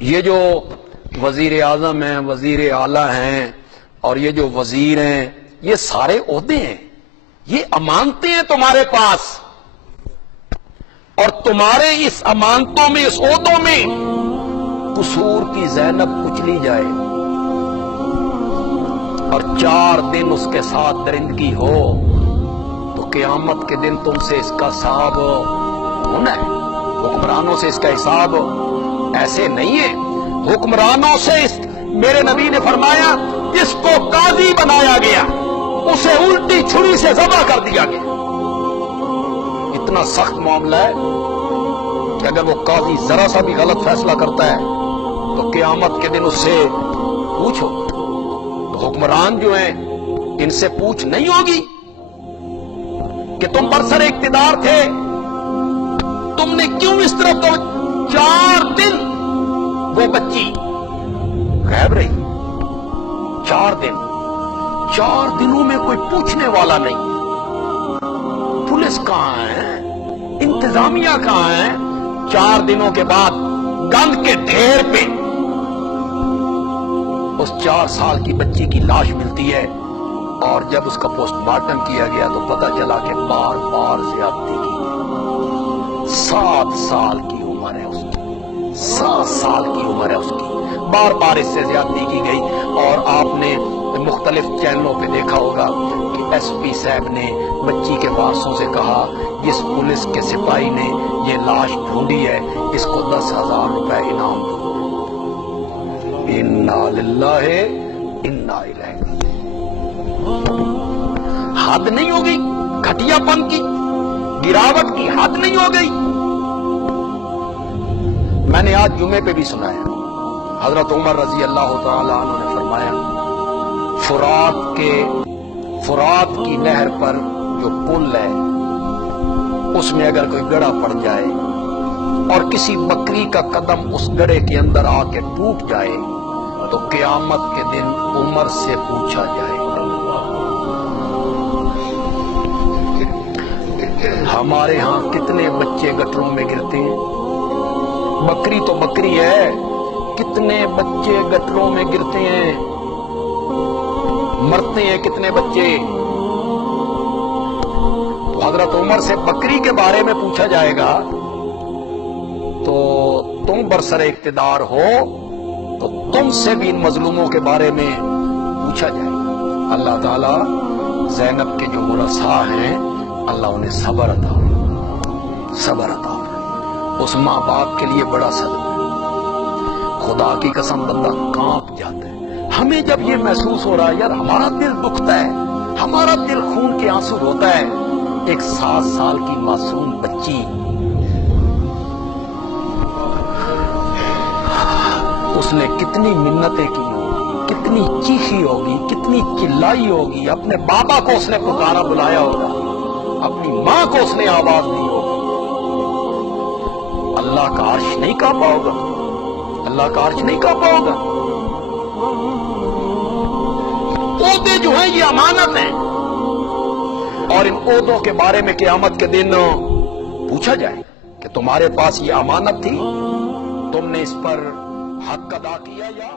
یہ جو وزیر اعظم ہیں، وزیر اعلیٰ ہیں، اور یہ جو وزیر ہیں، یہ سارے عہدے ہیں، یہ امانتیں ہیں تمہارے پاس، اور تمہارے اس امانتوں میں، اس عہدوں میں قصور کی زینب کچلی جائے اور 4 دن اس کے ساتھ درندگی ہو تو قیامت کے دن تم سے اس کا حساب ہونا ہے۔ حکمرانوں سے اس کا حساب ایسے نہیں ہے۔ حکمرانوں سے میرے نبی نے فرمایا جس کو قاضی بنایا گیا اسے الٹی چھری سے ذبح کر دیا گیا۔ اتنا سخت معاملہ ہے کہ اگر وہ قاضی ذرا سا بھی غلط فیصلہ کرتا ہے تو قیامت کے دن اس سے پوچھو۔ تو حکمران جو ہیں ان سے پوچھ نہیں ہوگی کہ تم برسر اقتدار تھے، تم نے کیوں اس طرف تو 4 دن وہ بچی غائب رہی۔ 4 دن، 4 دنوں میں کوئی پوچھنے والا نہیں۔ پولیس کہاں ہے؟ انتظامیہ کہاں ہے؟ 4 دنوں کے بعد گند کے ڈھیر پہ اس 4 سال کی بچی کی لاش ملتی ہے، اور جب اس کا پوسٹ مارٹم کیا گیا تو پتہ چلا کہ بار بار زیادتی کی گئی۔ 7 سال کی عمر ہے اس کی، 7 سال کی عمر ہے اس کی، بار بار اس سے زیادتی کی گئی۔ اور آپ نے مختلف چینلوں پہ دیکھا ہوگا کہ ایس پی صاحب نے بچی کے وارثوں سے کہا جس پولیس کے سپاہی نے یہ لاش ڈھونڈی ہے اس کو 10,000 روپے انعام دو۔ انا للہ انا الیہ۔ حد نہیں ہو گئی گھٹیا پن کی، گراوٹ کی حد نہیں ہو گئی؟ میں نے آج جمعے پہ بھی سنایا، حضرت عمر رضی اللہ تعالی عنہ نے فرمایا فرات کی نہر پر جو پل ہے اس میں اگر کوئی گڑھا پڑ جائے اور کسی بکری کا قدم اس گڑھے کے اندر آ کے ٹوٹ جائے تو قیامت کے دن عمر سے پوچھا جائے ہمارے ہاں کتنے بچے گٹروں میں گرتے ہیں؟ بکری تو بکری ہے، کتنے بچے گٹروں میں گرتے ہیں، مرتے ہیں کتنے بچے؟ تو حضرت عمر سے بکری کے بارے میں پوچھا جائے گا تو تم برسر اقتدار ہو تو تم سے بھی ان مظلوموں کے بارے میں پوچھا جائے گا۔ اللہ تعالیٰ زینب کے جو ورثاء ہیں اللہ انہیں صبر عطا فرمائے، صبر عطا فرمائے۔ اس ماں باپ کے لیے بڑا صدمہ ہے، خدا کی قسم بندہ کانپ جاتا ہے۔ ہمیں جب یہ محسوس ہو رہا ہے یار ہمارا دل دکھتا ہے، ہمارا دل خون کے آنسو ہوتا ہے۔ ایک 7 سال کی معصوم بچی، اس نے کتنی منتیں کی ہوگی، کتنی چیخی ہوگی، کتنی چلائی ہوگی، اپنے بابا کو اس نے پکارا بلایا ہوگا، اپنی ماں کو اس نے آواز دی ہوگی۔ اللہ کا عرش نہیں کانپا ہوگا، اللہ کا عرش نہیں کانپا ہوگا۔ عہدے جو ہیں یہ امانت ہیں، اور ان عہدوں کے بارے میں قیامت کے دن پوچھا جائے کہ تمہارے پاس یہ امانت تھی، تم نے اس پر حق ادا کیا یا